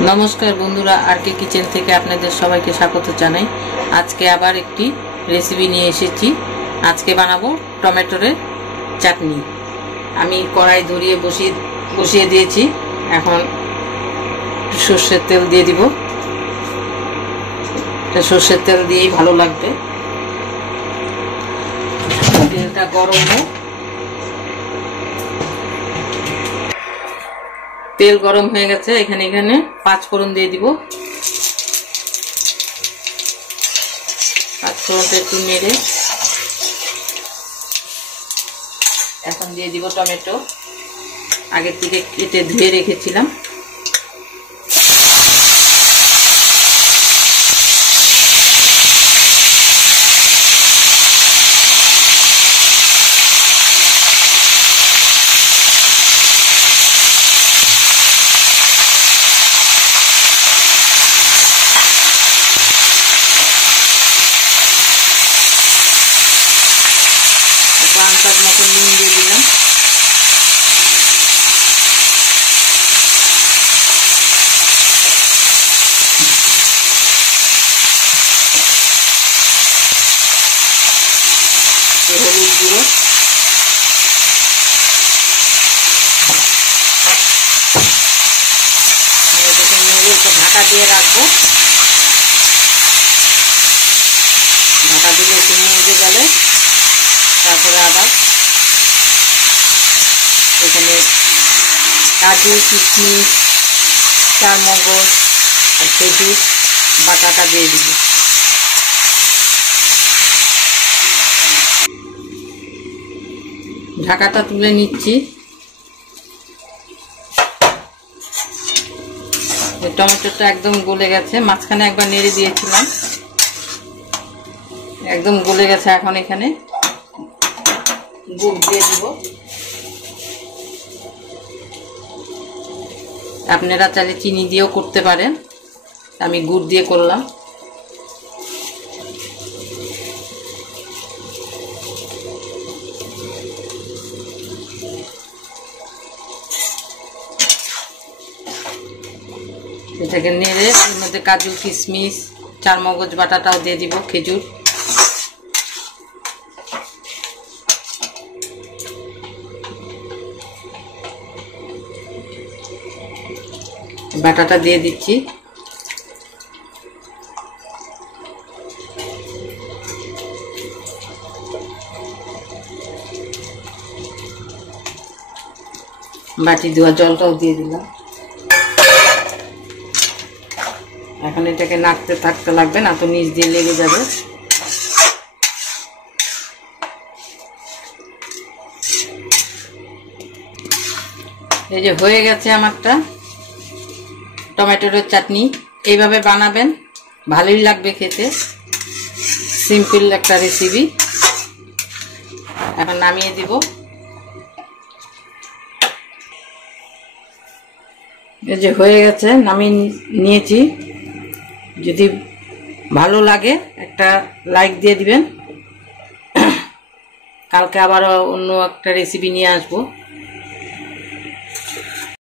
नमस्कार बंधुरा R K kitchen থেকে আপনাদের সবাইকে স্বাগত জানাই। আজকে আবার একটি রেসিপি নিয়ে এসেছি। আজকে বানাবো টমেটোর চাটনি। আমি কড়াই ধরিয়ে বসিয়ে দিয়েছি। এখন সরষের তেল দিয়ে দিব। এটা সরষের তেল দিয়েই ভালো লাগবে। তেলটা গরম হোক। তেল গরম হয়ে গেছে। এখানে পাঁচ ফোড়ন দিয়ে দিব। পাঁচ ফোড়নটা একটু নেড়ে এখন দিয়ে দিব টমেটো। আগের থেকে কেটে ধুয়ে রেখেছিলাম। আন্দাজ মতো নুন দিয়ে দিলাম। হলুদ গুঁড়ো, ঢাকা দিয়ে রাখবো। ঢাকা দিলে একটু মজে গেলে তারপরে আবার এখানে কাজু, কিশমিশ, চারমগজ আর খেজুর বাটাটা দিয়ে দিব। ঢাকাটা তুলে নিচ্ছি। টমেটোটা একদম গলে গেছে। মাঝখানে একবার নেড়ে দিয়েছিলাম, একদম গলে গেছে। এখন এখানে গুড় দিয়ে দিব। আপনারা চাইলে চিনি দিয়েও করতে পারেন, আমি গুড় দিয়ে করলাম। এটাকে নেড়ে এর মধ্যে কাজু, কিশমিশ, চারমগজ বাটাটাও দিয়ে দিব, খেজুর। বাটাটা দিয়ে দিচ্ছি। বাটি ধোয়া জলটাও দিয়ে দিলাম। এখন এটাকে নাড়তে থাকতে লাগবে, না তো নিচ দিয়ে লেগে যাবে। এই যে হয়ে গেছে আমারটা টমেটোর চাটনি। এইভাবে বানাবেন, ভালোই লাগবে খেতে। সিম্পল একটা রেসিপি। এখন নামিয়ে দিব। এই যে হয়ে গেছে, নামিয়ে নিয়েছি। যদি ভালো লাগে একটা লাইক দিয়ে দিবেন। কালকে আবার অন্য একটা রেসিপি নিয়ে আসবো।